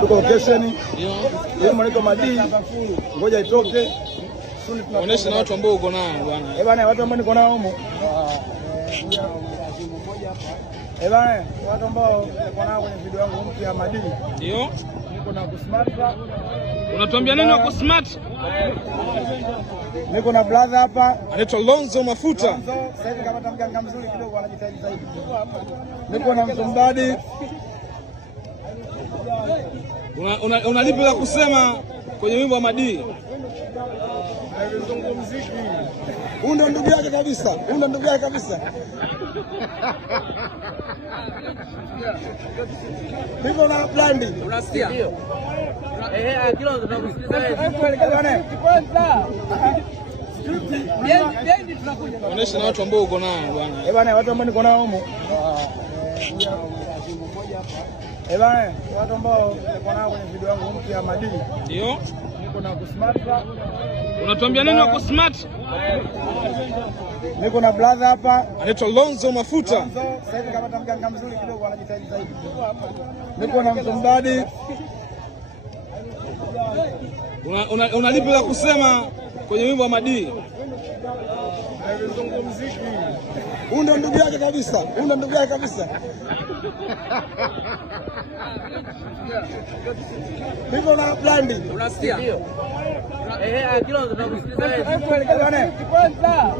tuko location hiyo mwaniko Madii, ngoja itoke onesha na watu ambao uko nao bwana. Bwana, watu ambao niko nao huko bwana, watu ambao niko nao kwenye video yangu mpya ya Madii. Ndio niko na Kusmart. Unatuambia nini wa Kusmart? Niko na brother hapa anaitwa Lonzo Mafuta. Sasa hivi kama mganga mzuri kidogo anajitahidi zaidi. Niko na Mtumbadi. Una lipi la kusema kwenye wimbo wa Madii? Muziki. Huyu ndo ndugu yake kabisa. Huyu ndo ndugu yake kabisa. Niko na Blandi. Unasikia? Ndio. Kilo tunakusikiliza wewe. Kwanza. Onesha na watu ambao uko nao bwana. Bwana, watu ambao niko nao huko bwana, watu ambao niko nao kwenye video yangu mpya ya Madii. Ndio niko na Kusmart. Unatuambia nini wa Kusmart? Niko na brother hapa anaitwa Lonzo Mafuta. Sasa hivi kama mganga mzuri kidogo anajitahidi zaidi. Niko na Mtumbadi. Una lipi la kusema kwenye wimbo wa Madii? Muziki. Huyu ndo ndugu yake kabisa. Huyu ndo ndugu yake kabisa. Niko na Blandi. Unasikia? Ndio. Kilo tunakusikiliza wewe. Kwanza.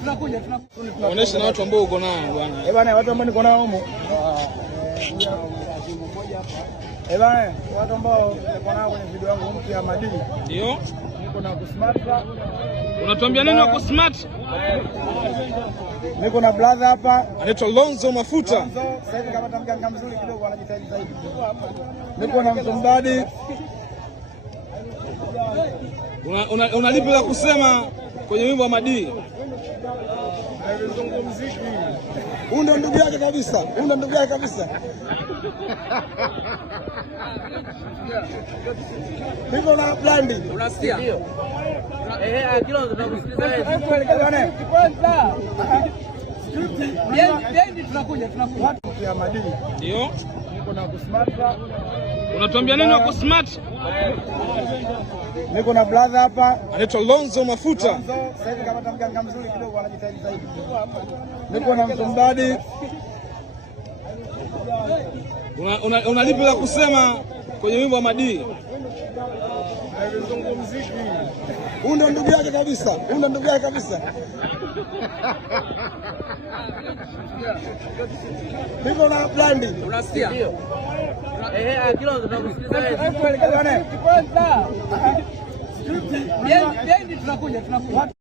Tunakuja. Onesha na watu ambao uko nao bwana. Bwana, watu ambao niko nao huko bwana, watu ambao niko nao kwenye video yangu mpya ya Madii. Ndio niko na Kusmart. Unatuambia nini wa Kusmart? Niko na brother hapa anaitwa Lonzo Mafuta. Sasa hivi kama mganga mzuri kidogo anajitahidi zaidi. Niko na Mtumbadi. Una lipi la kusema kwenye wimbo wa Madii? Muziki. Huyu ndo ndugu yake kabisa. Huyu ndo ndugu yake kabisa. Niko na Blandi. Unasikia? Ndio. Kilo tunakusikiliza wewe. Bwana, kwanza. Tunakuja. Watu ya Madii. Ndio niko na Kusmart. Unatuambia nini wa Kusmart? Niko na brother hapa anaitwa Lonzo Mafuta. Sasa hivi kama mganga mzuri kidogo anajitahidi zaidi. Niko na Mtumbadi. Una lipi la kusema kwenye wimbo wa Madii? Muziki. Huyu ndo ndugu yake kabisa. Huyu ndo ndugu yake kabisa. Niko na Blandi. Unasikia? Ndio. Kilo tunakusikiliza wewe. Bwana, Kwanza. Tunakuja.